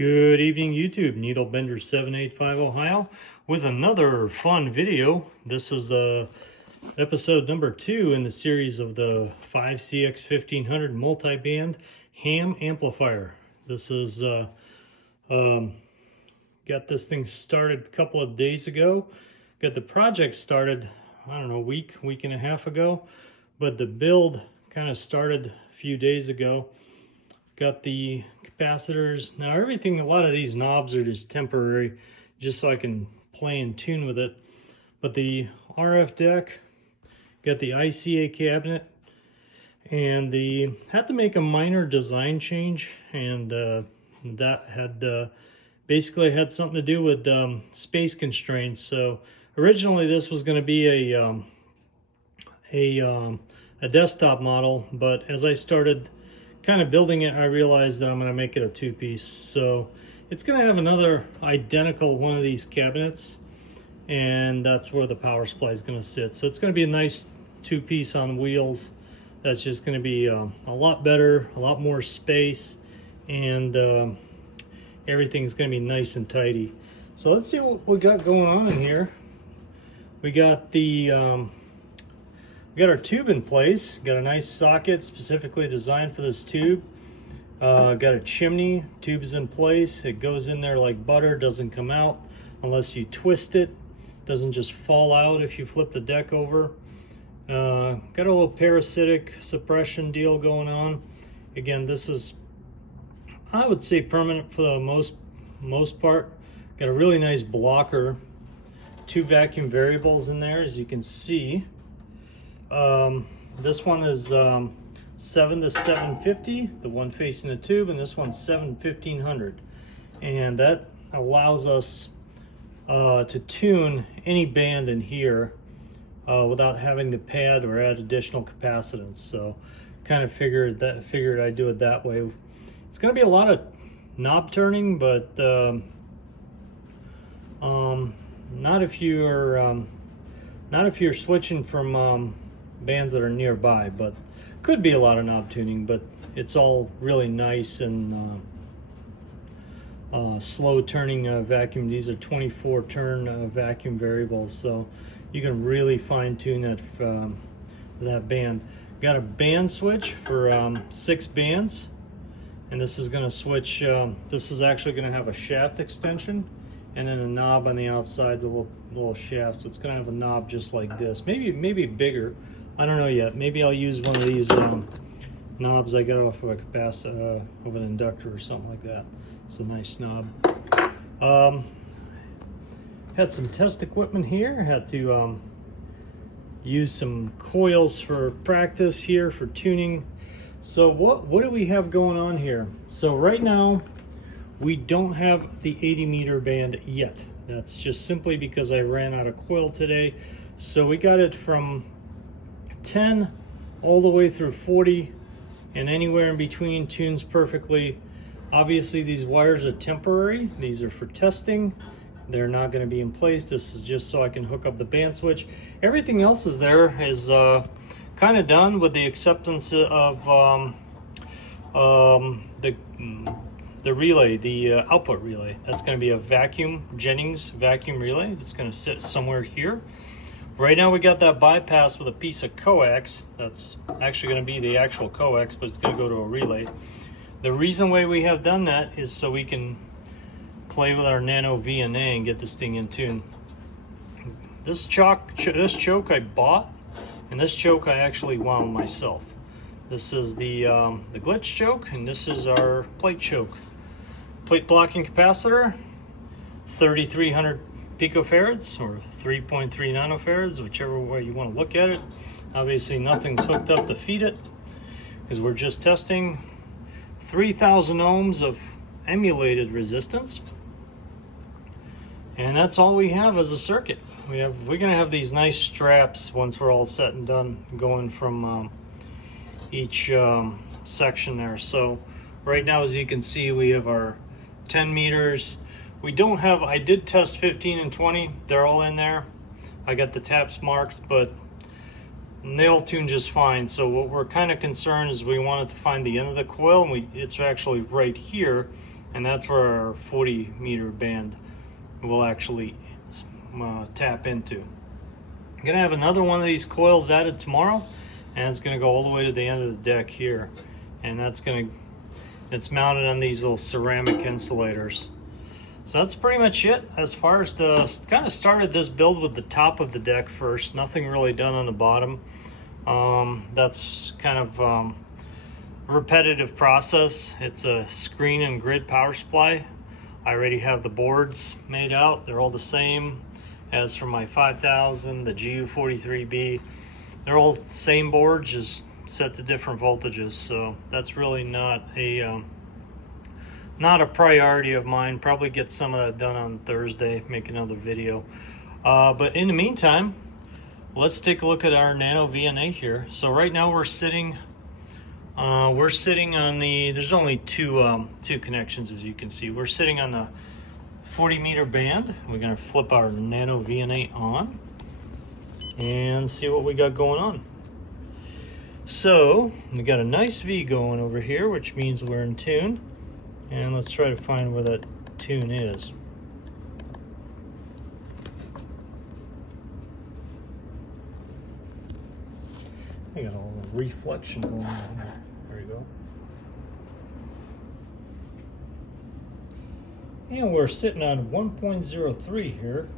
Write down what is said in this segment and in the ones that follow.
Good evening, YouTube. Needlebender785 Ohio with another fun video. This is episode number 2 in the series of the 5cx1500 multi-band ham amplifier. This is got this thing started a couple of days ago. Got the project started, I don't know, week and a half ago, but the build kind of started a few days ago. Got the capacitors. Now everything, a lot of these knobs are just temporary, just so I can play and tune with it. But the RF deck, got the ICA cabinet, and had to make a minor design change, and that had basically had something to do with space constraints. So originally this was going to be a desktop model, but as I started kind of building it, I realized that I'm going to make it a two-piece. So it's going to have another identical one of these cabinets, and that's where the power supply is going to sit. So it's going to be a nice two-piece on wheels. That's just going to be a lot better, a lot more space, and everything's going to be nice and tidy. So let's see what we got going on in here. We got we got our tube in place. Got a nice socket specifically designed for this tube. Got a chimney. Tube is in place. It goes in there like butter. Doesn't come out unless you twist it. Doesn't just fall out if you flip the deck over. Got a little parasitic suppression deal going on. Again, this is, I would say, permanent for the most part. Got a really nice blocker. 2 vacuum variables in there, as you can see. This one is 7 to 750, the one facing the tube, and this one's 7-1500, and that allows us to tune any band in here without having to pad or add additional capacitance. So kind of figured I'd do it that way. It's going to be a lot of knob turning, but not if you're switching from bands that are nearby, but could be a lot of knob tuning, but it's all really nice and slow turning vacuum. These are 24 turn vacuum variables, so you can really fine tune that band. Got a band switch for 6 bands, and this is going to switch. This is actually going to have a shaft extension and then a knob on the outside, the little shaft. So it's going to have a knob just like this, maybe bigger. I don't know yet. Maybe I'll use one of these knobs I got off of a capacitor, of an inductor or something like that. It's a nice knob. Had some test equipment here. Had to use some coils for practice here for tuning. So what do we have going on here? So right now we don't have the 80 meter band yet. That's just simply because I ran out of coil today. So we got it from 10 all the way through 40, and anywhere in between tunes perfectly. Obviously these wires are temporary. These are for testing. They're not going to be in place. This is just so I can hook up the band switch. Everything else is kind of done, with the acceptance of the relay, the output relay. That's going to be a Jennings vacuum relay. That's going to sit somewhere here. Right now we got that bypass with a piece of coax. That's actually going to be the actual coax, but it's going to go to a relay. The reason why we have done that is so we can play with our Nano VNA and get this thing in tune. This choke I bought, and this choke I actually wound myself. This is the glitch choke, and this is our plate choke. Plate blocking capacitor, 3,300 picofarads or 3.3 nanofarads, whichever way you want to look at it. Obviously nothing's hooked up to feed it because we're just testing. 3,000 ohms of emulated resistance, and that's all we have as a circuit. We're gonna have these nice straps once we're all set and done, going from each section there. So right now, as you can see, we have our 10 meters. We don't have, I did test 15 and 20. They're all in there. I got the taps marked, but they all tune just fine. So what we're kind of concerned is we wanted to find the end of the coil, and it's actually right here. and that's where our 40 meter band will actually tap into. I'm gonna have another one of these coils added tomorrow, and it's gonna go all the way to the end of the deck here, and it's mounted on these little ceramic insulators. So that's pretty much it as far as kind of started this build with the top of the deck first. Nothing really done on the bottom. That's kind of a repetitive process. It's a screen and grid power supply. I already have the boards made out. They're all the same as for my 5000, the GU43B. They're all the same boards, just set to different voltages. So that's really not a priority of mine. Probably get some of that done on Thursday, make another video. But in the meantime, let's take a look at our Nano VNA here. So right now we're sitting on the, there's only two connections, as you can see. We're sitting on the 40 meter band. We're gonna flip our Nano VNA on and see what we got going on. So we got a nice V going over here, which means we're in tune. And let's try to find where that tune is. I got a little reflection going on here. There we go. And we're sitting on 1.03 here.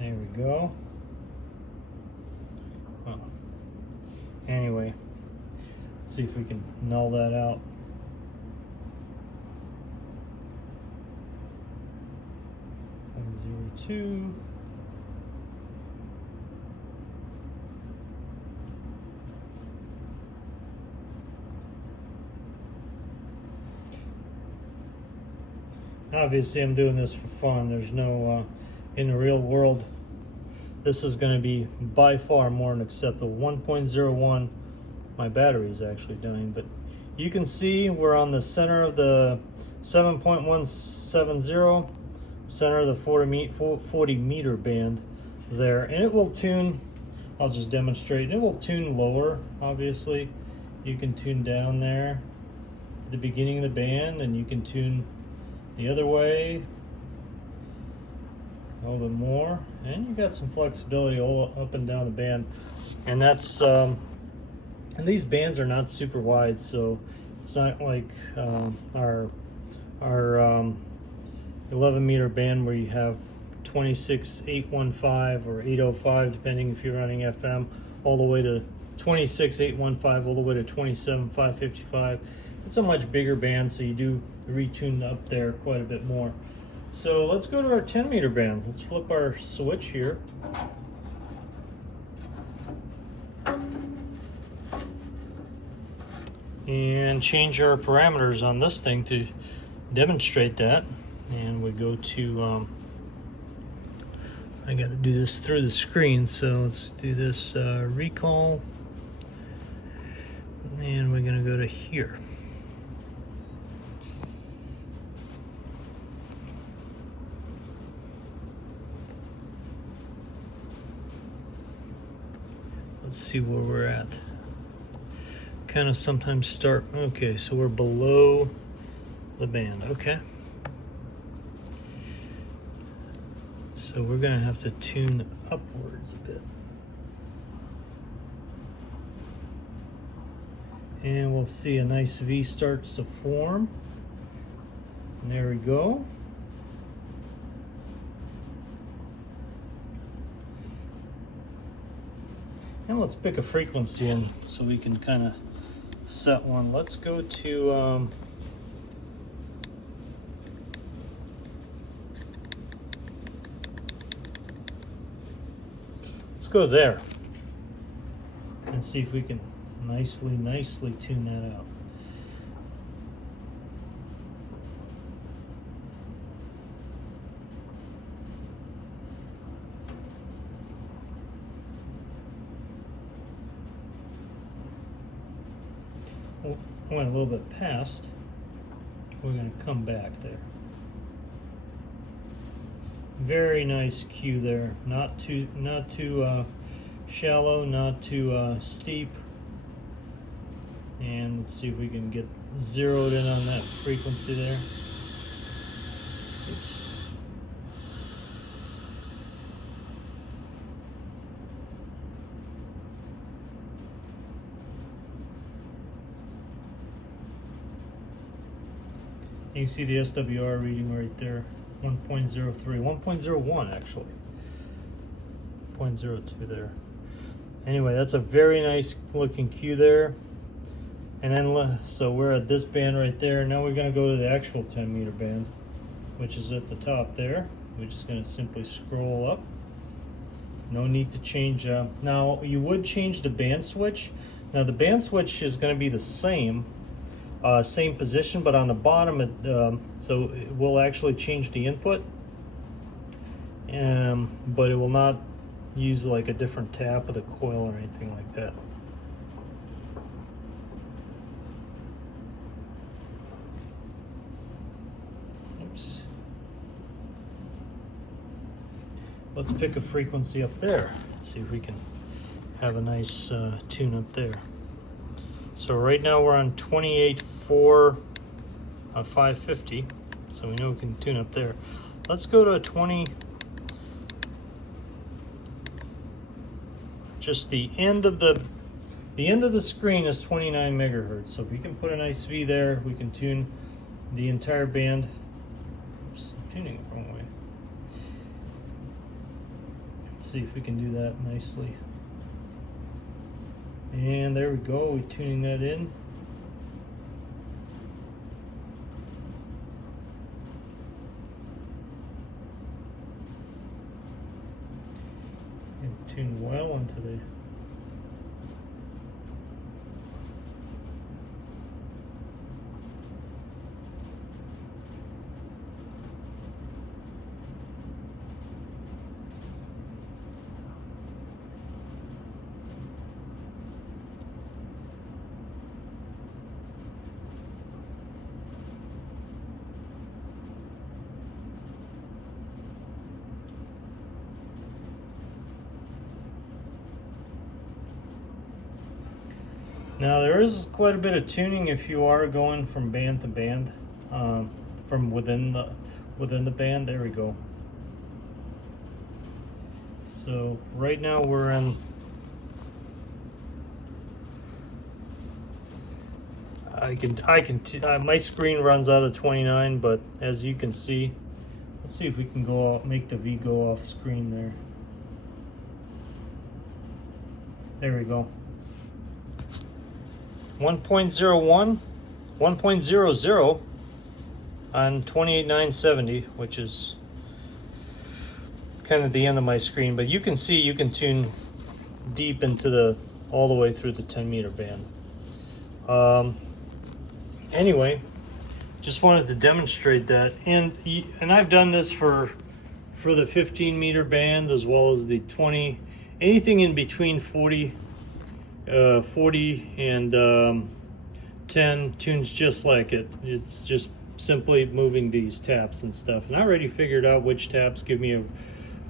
There we go. Well, anyway, let's see if we can null that out. .02. Obviously, I'm doing this for fun. There's no, in the real world, this is going to be by far more than acceptable. 1.01, my battery is actually dying, but you can see we're on the center of the 7.170, center of the 40 meter band there, and it will tune, I'll just demonstrate, it will tune lower, obviously. You can tune down there to the beginning of the band, and you can tune the other way a little bit more, and you got some flexibility all up and down the band. And that's and these bands are not super wide, so it's not like our 11 meter band where you have 26.815 or 805, depending if you're running FM, all the way to 26.815 all the way to 27.555. It's a much bigger band, so you do retune up there quite a bit more. So let's go to our 10 meter band. Let's flip our switch here. And change our parameters on this thing to demonstrate that. And we go to, I got to do this through the screen, so let's do this recall. And we're going to go to here. Let's see where we're at. Kind of sometimes start, okay, so we're below the band, okay. So we're gonna have to tune upwards a bit. And we'll see a nice V starts to form. And there we go. And let's pick a frequency in so we can kind of set one. Let's go to let's go there and see if we can nicely tune that out. Went a little bit past. We're going to come back there. Very nice cue there. Not too shallow, not too steep. And let's see if we can get zeroed in on that frequency there. Oops. You can see the SWR reading right there, 1.03, 1.01 actually, 0.02 there. Anyway, that's a very nice looking cue there. And then, so we're at this band right there. Now we're gonna go to the actual 10 meter band, which is at the top there. We're just gonna simply scroll up. No need to change. Now you would change the band switch. Now the band switch is gonna be the same position, but on the bottom, so it will actually change the input, but it will not use like a different tap of the coil or anything like that. Oops. Let's pick a frequency up there. Let's see if we can have a nice tune up there. So right now we're on 28.4 550, so we know we can tune up there. Let's go to 20. Just the end of the screen is 29 megahertz. So if we can put a nice V there, we can tune the entire band. Oops, I'm tuning it the wrong way. Let's see if we can do that nicely. And there we go, we're tuning that in. And tune well into the Now there is quite a bit of tuning if you are going from band to band, from within the band. There we go. So right now we're in. My screen runs out of 29, but as you can see, let's see if we can go out, make the V go off screen there. There we go. 1.01, 1.00 on 28.970, which is kind of the end of my screen, but you can see you can tune deep into all the way through the 10 meter band. Anyway, just wanted to demonstrate that, and I've done this for the 15 meter band as well as the 20, anything in between 40 and 10 tunes just like it. It's just simply moving these taps and stuff, and I already figured out which taps give me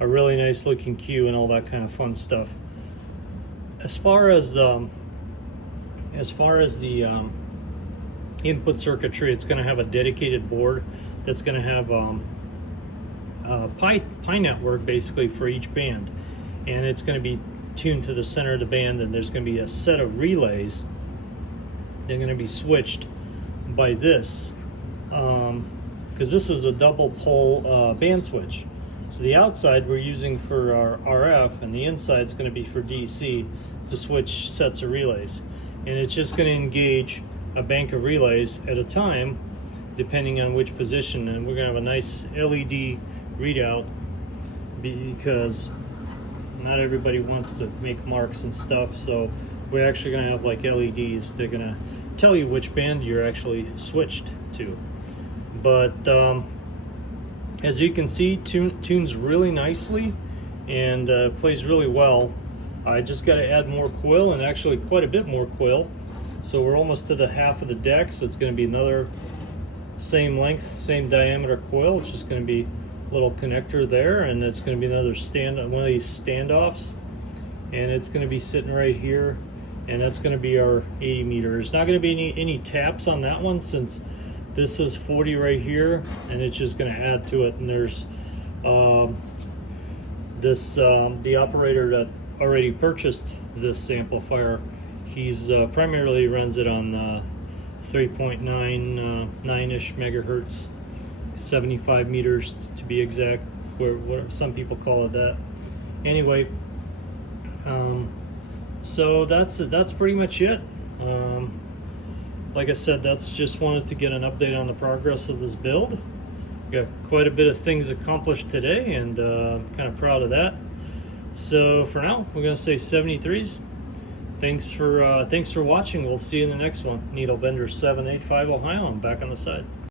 a really nice looking cue and all that kind of fun stuff. As far as the input circuitry, it's going to have a dedicated board that's going to have pi network basically for each band, and it's going to be tuned to the center of the band, and there's going to be a set of relays. They're going to be switched by this, because this is a double pole band switch. So the outside we're using for our RF, and the inside is going to be for DC to switch sets of relays. And it's just going to engage a bank of relays at a time, depending on which position. And we're going to have a nice LED readout, because not everybody wants to make marks and stuff, so we're actually going to have like LEDs. They're going to tell you which band you're actually switched to. But as you can see, tunes really nicely and plays really well. I just got to add more coil, and actually quite a bit more coil. So we're almost to the half of the deck, so it's going to be another same length, same diameter coil. It's just going to be little connector there, and it's going to be another one of these standoffs, and it's going to be sitting right here, and that's going to be our 80 meter. There's not going to be any taps on that one, since this is 40 right here, and it's just going to add to it. And there's the operator that already purchased this amplifier, he's primarily runs it on 3.99-ish megahertz, 75 meters to be exact, where some people call it that. Anyway, so that's pretty much it. Like I said, that's just wanted to get an update on the progress of this build. Got quite a bit of things accomplished today, and kind of proud of that. So for now, we're gonna say 73s. Thanks for watching. We'll see you in the next one. Needle Bender 785 Ohio. I'm back on the side.